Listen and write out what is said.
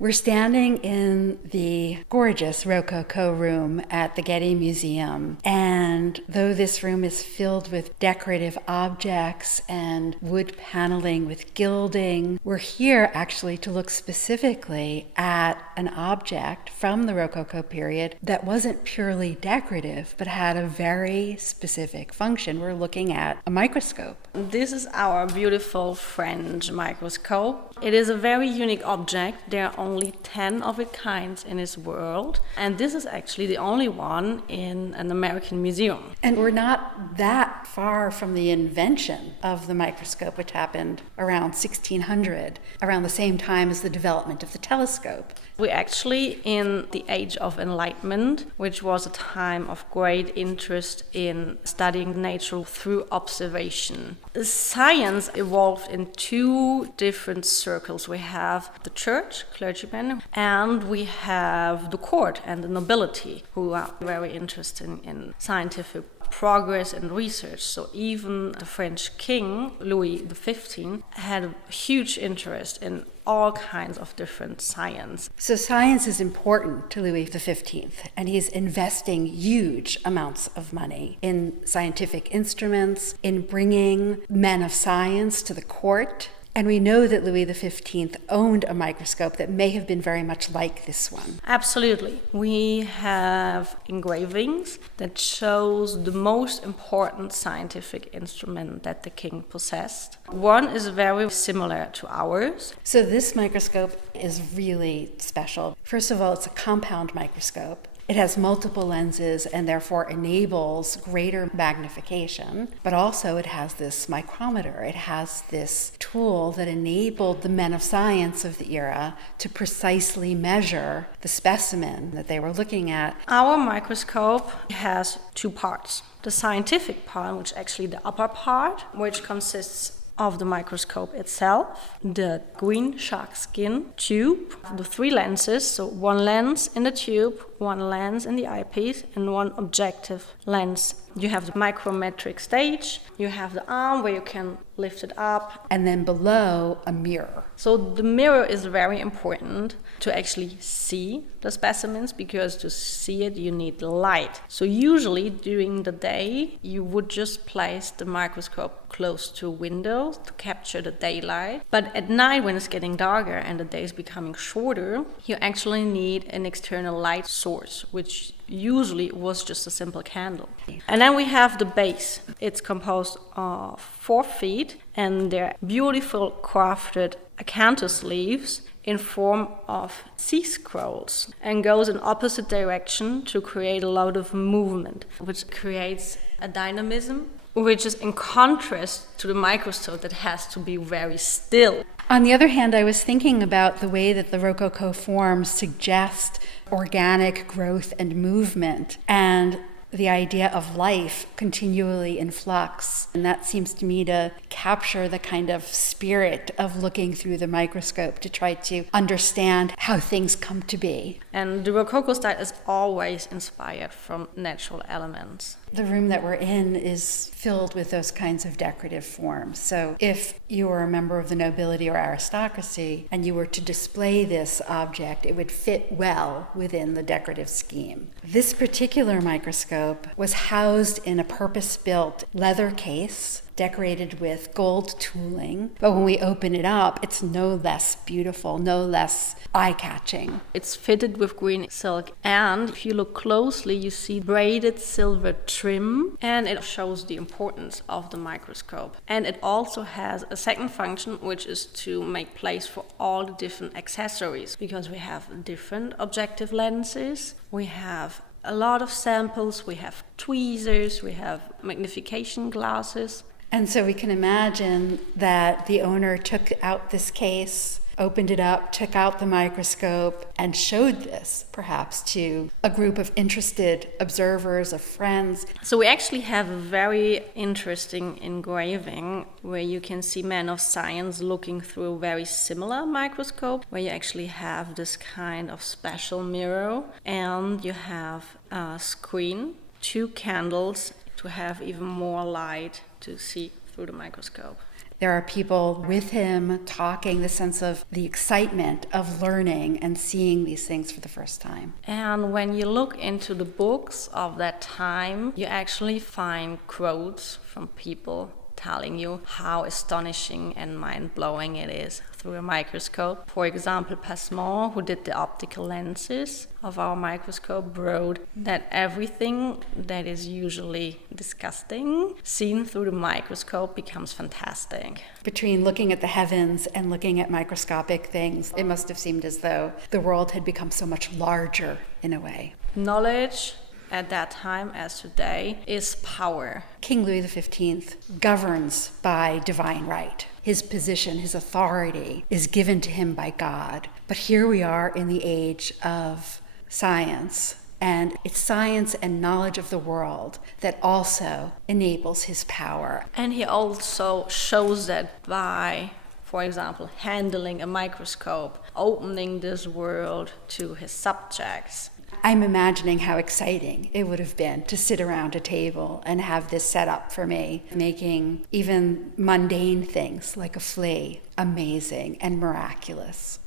We're standing in the gorgeous Rococo room at the Getty Museum, and though this room is filled with decorative objects and wood paneling with gilding, we're here actually to look specifically at an object from the Rococo period that wasn't purely decorative, but had a very specific function. We're looking at a microscope. This is our beautiful French microscope. It is a very unique object. There are only 10 of its kinds in this world, and this is actually the only one in an American museum. And we're not that far from the invention of the microscope, which happened around 1600, around the same time as the development of the telescope. We're actually in the Age of Enlightenment, which was a time of great interest in studying nature through observation. Science evolved in two different circles. We have the church, clergymen, and we have the court and the nobility, who are very interested in scientific progress and research. So even the French king, Louis XV, had a huge interest in all kinds of different science. So science is important to Louis XV, and he's investing huge amounts of money in scientific instruments, in bringing men of science to the court. And we know that Louis XV owned a microscope that may have been very much like this one. Absolutely. We have engravings that shows the most important scientific instrument that the king possessed. One is very similar to ours. So this microscope is really special. First of all, it's a compound microscope. It has multiple lenses and therefore enables greater magnification, but also it has this micrometer. It has this tool that enabled the men of science of the era to precisely measure the specimen that they were looking at. Our microscope has two parts. The scientific part, which is actually the upper part, which consists of the microscope itself, the green shark skin tube, the three lenses, so one lens in the tube, one lens in the eyepiece, and one objective lens. You have the micrometric stage, you have the arm where you can lift it up. And then below, a mirror. So the mirror is very important to actually see the specimens, because to see it you need light. So usually during the day you would just place the microscope close to windows to capture the daylight. But at night, when it's getting darker and the day is becoming shorter, you actually need an external light source, which usually was just a simple candle. And then we have the base. It's composed of 4 feet, and they're beautiful crafted acanthus leaves in form of sea scrolls, and goes in opposite direction to create a lot of movement, which creates a dynamism, which is in contrast to the microscope that has to be very still. On the other hand, I was thinking about the way that the Rococo forms suggest organic growth and movement, and the idea of life continually in flux. And that seems to me to capture the kind of spirit of looking through the microscope to try to understand how things come to be. And the Rococo style is always inspired from natural elements. The room that we're in is filled with those kinds of decorative forms. So if you were a member of the nobility or aristocracy and you were to display this object, it would fit well within the decorative scheme. This particular microscope was housed in a purpose-built leather case decorated with gold tooling. But when we open it up, it's no less beautiful, no less eye-catching. It's fitted with green silk, and if you look closely, you see braided silver trim, and it shows the importance of the microscope. And it also has a second function, which is to make place for all the different accessories, because we have different objective lenses, we have a lot of samples, we have tweezers, we have magnification glasses. And so we can imagine that the owner took out this case, opened it up, took out the microscope, and showed this perhaps to a group of interested observers, of friends. So we actually have a very interesting engraving where you can see men of science looking through a very similar microscope, where you actually have this kind of special mirror, and you have a screen, 2 candles to have even more light to see through the microscope. There are people with him talking, the sense of the excitement of learning and seeing these things for the first time. And when you look into the books of that time, you actually find quotes from people telling you how astonishing and mind-blowing it is through a microscope. For example, Passmore, who did the optical lenses of our microscope, wrote that everything that is usually disgusting, seen through the microscope, becomes fantastic. Between looking at the heavens and looking at microscopic things, it must have seemed as though the world had become so much larger in a way. Knowledge at that time, as today, is power. King Louis XV governs by divine right. His position, his authority is given to him by God. But here we are in the age of science, and it's science and knowledge of the world that also enables his power. And he also shows that by, for example, handling a microscope, opening this world to his subjects. I'm imagining how exciting it would have been to sit around a table and have this set up for me, making even mundane things like a flea amazing and miraculous.